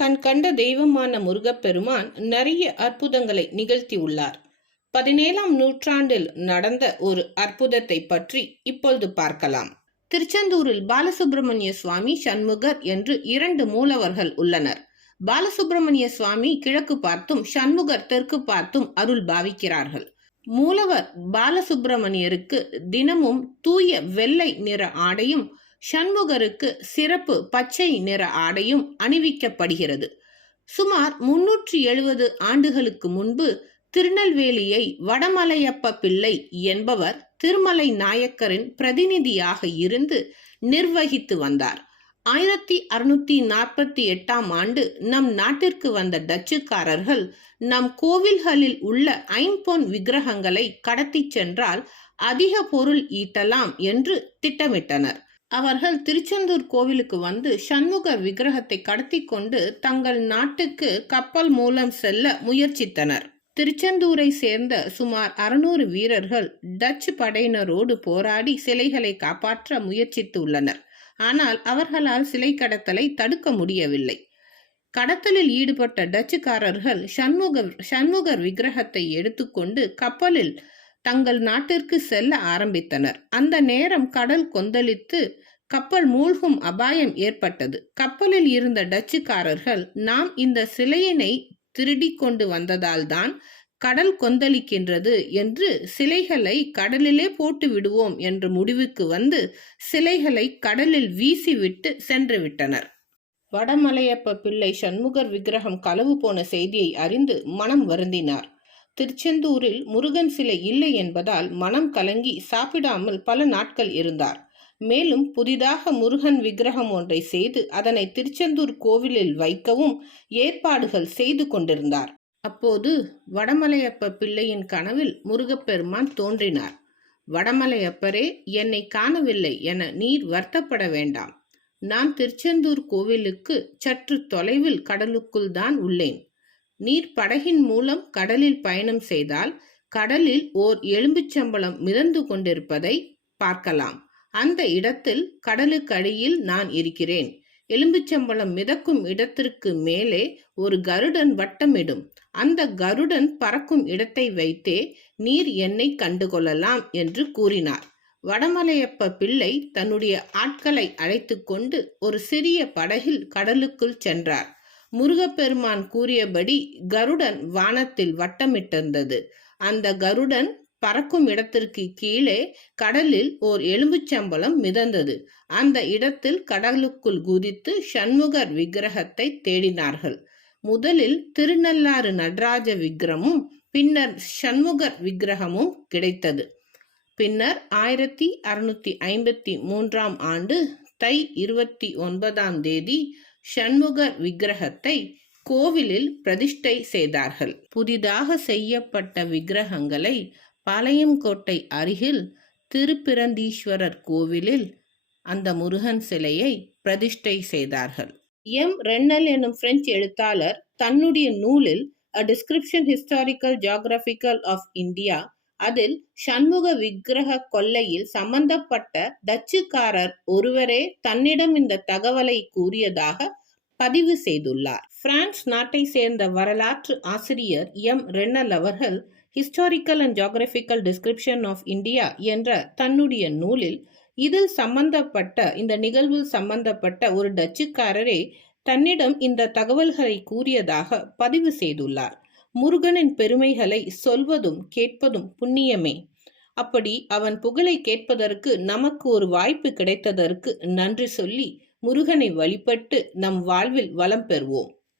கண் கண்ட தெய்வமான முருகப்பெருமான் நிறைய அற்புதங்களை நிகழ்த்தியுள்ளார் பதினேழாம் நூற்றாண்டில் நடந்த ஒரு அற்புதத்தை பற்றி இப்பொழுது பார்க்கலாம். திருச்செந்தூரில் பாலசுப்பிரமணிய சுவாமி சண்முகர் என்று இரண்டு மூலவர்கள் உள்ளனர். பாலசுப்பிரமணிய சுவாமி கிழக்கு பார்த்தும் சண்முகர் தெற்கு பார்த்தும் அருள் பாவிக்கிறார்கள். மூலவர் பாலசுப்பிரமணியருக்கு தினமும் தூய வெள்ளை நிற ஆடையும் சண்முகருக்கு சிறப்பு பச்சை நிற ஆடையும் அணிவிக்கப்படுகிறது. சுமார் முன்னூற்றி எழுபது ஆண்டுகளுக்கு முன்பு திருநெல்வேலியை வடமலையப்ப பிள்ளை என்பவர் திருமலை நாயக்கரின் பிரதிநிதியாக இருந்து நிர்வகித்து வந்தார். ஆயிரத்தி அறுநூத்தி நாற்பத்தி எட்டாம் ஆண்டு நம் நாட்டிற்கு வந்த டச்சுக்காரர்கள் நம் கோவில்களில் உள்ள ஐம்பொன் விக்கிரகங்களை கடத்திச் சென்றால் அதிக பொருள் ஈட்டலாம் என்று திட்டமிட்டனர். அவர்கள் திருச்செந்தூர் கோவிலுக்கு வந்து சண்முக விக்கிரகத்தை கடத்தி கொண்டு தங்கள் நாட்டுக்கு கப்பல் மூலம் செல்ல முயற்சித்தனர். திருச்செந்தூரை சேர்ந்த சுமார் அறுநூறு வீரர்கள் டச்சு படையினரோடு போராடி சிலைகளை காப்பாற்ற முயற்சித்துள்ளனர். ஆனால் அவர்களால் சிலை கடத்தலை தடுக்க முடியவில்லை. கடத்தலில் ஈடுபட்ட டச்சுக்காரர்கள் சண்முக சண்முகர் விக்கிரகத்தை எடுத்துக்கொண்டு கப்பலில் தங்கள் நாட்டிற்கு செல்ல ஆரம்பித்தனர். அந்த நேரம் கடல் கொந்தளித்து கப்பல் மூழ்கும் அபாயம் ஏற்பட்டது. கப்பலில் இருந்த டச்சுக்காரர்கள் நாம் இந்த சிலையினை திருடி கொண்டு வந்ததால்தான் கடல் கொந்தளிக்கின்றது என்று சிலைகளை கடலிலே போட்டு விடுவோம் என்ற முடிவுக்கு வந்து சிலைகளை கடலில் வீசிவிட்டு சென்று விட்டனர். வடமலையப்ப பிள்ளை சண்முகர் விக்கிரகம் களவு போன செய்தியை அறிந்து மனம் வருந்தினார். திருச்செந்தூரில் முருகன் சிலை இல்லை என்பதால் மனம் கலங்கி சாப்பிடாமல் பல நாட்கள் இருந்தார். மேலும் புதிதாக முருகன் விக்கிரகம் ஒன்றை செய்து அதனை திருச்செந்தூர் கோவிலில் வைக்கவும் ஏற்பாடுகள் செய்து கொண்டிருந்தார். அப்போது வடமலையப்ப பிள்ளையின் கனவில் முருகப்பெருமான் தோன்றினார். வடமலையப்பரே என்னை காணவில்லை என நீர் வருத்தப்பட வேண்டாம். நான் திருச்செந்தூர் கோவிலுக்கு சற்று தொலைவில் கடலுக்குள் தான் உள்ளேன். நீர் படகின் மூலம் கடலில் பயணம் செய்தால் கடலில் ஓர் எலும்புச்சம்பளம் மிதந்து கொண்டிருப்பதை பார்க்கலாம். அந்த இடத்தில் கடலுக்கடியில் நான் இருக்கிறேன். எலும்புச்சம்பளம் மிதக்கும் இடத்திற்கு மேலே ஒரு கருடன் வட்டமிடும். அந்த கருடன் பறக்கும் இடத்தை வைத்தே நீர் என்னை கண்டுகொள்ளலாம் என்று கூறினார். வடமலையப்ப பிள்ளை தன்னுடைய ஆட்களை அழைத்து கொண்டு ஒரு சிறிய படகில் கடலுக்குள் சென்றார். முருகப்பெருமான் கூறியபடி கருடன் வானத்தில் வட்டமிட்டிருந்தது. அந்த கருடன் பறக்கும் இடத்திற்கு கீழே கடலில் ஓர் எலும்புச்சம்பளம் மிதந்தது. அந்த இடத்தில் கடலுக்குள் குதித்து சண்முகர் விக்கிரகத்தை தேடினார்கள். முதலில் திருநள்ளாறு நடராஜ விக்கிரமும் பின்னர் சண்முகர் விக்கிரகமும் கிடைத்தது. பின்னர் ஆயிரத்தி அறுநூத்தி ஐம்பத்தி மூன்றாம் ஆண்டு தை இருபத்தி ஒன்பதாம் தேதி ஷண்முக விக்கிரகத்தை கோவிலில் பிரதிஷ்டை செய்தார்கள். புதிதாக செய்யப்பட்ட விக்கிரகங்களை பாளையங்கோட்டை அருகில் திருப்பிரந்தீஸ்வரர் கோவிலில் அந்த முருகன் சிலையை பிரதிஷ்டை செய்தார்கள். எம். ரென்னல் எனும் பிரெஞ்சு எழுத்தாளர் தன்னுடைய நூலில் a description historical geographical of India அதில் சண்முக விக்கிரக கொள்ளையில் சம்பந்தப்பட்ட டச்சுக்காரர் ஒருவரே தன்னிடம் இந்த தகவலை கூறியதாக பதிவு செய்துள்ளார். பிரான்ஸ் நாட்டை சேர்ந்த வரலாற்று ஆசிரியர் எம். ரென்னல் அவர்கள் historical and geographical description of India என்ற தன்னுடைய நூலில் இதில் சம்பந்தப்பட்ட இந்த நிகழ்வில் சம்பந்தப்பட்ட ஒரு டச்சுக்காரரே தன்னிடம் இந்த தகவல்களை கூறியதாக பதிவு செய்துள்ளார். முருகனின் பெருமைகளை சொல்வதும் கேட்பதும் புண்ணியமே. அப்படி அவன் புகழை கேட்பதற்கு நமக்கு ஒரு வாய்ப்பு கிடைத்ததற்கு நன்றி சொல்லி முருகனை வழிபட்டு நம் வாழ்வில் வளம் பெறுவோம்.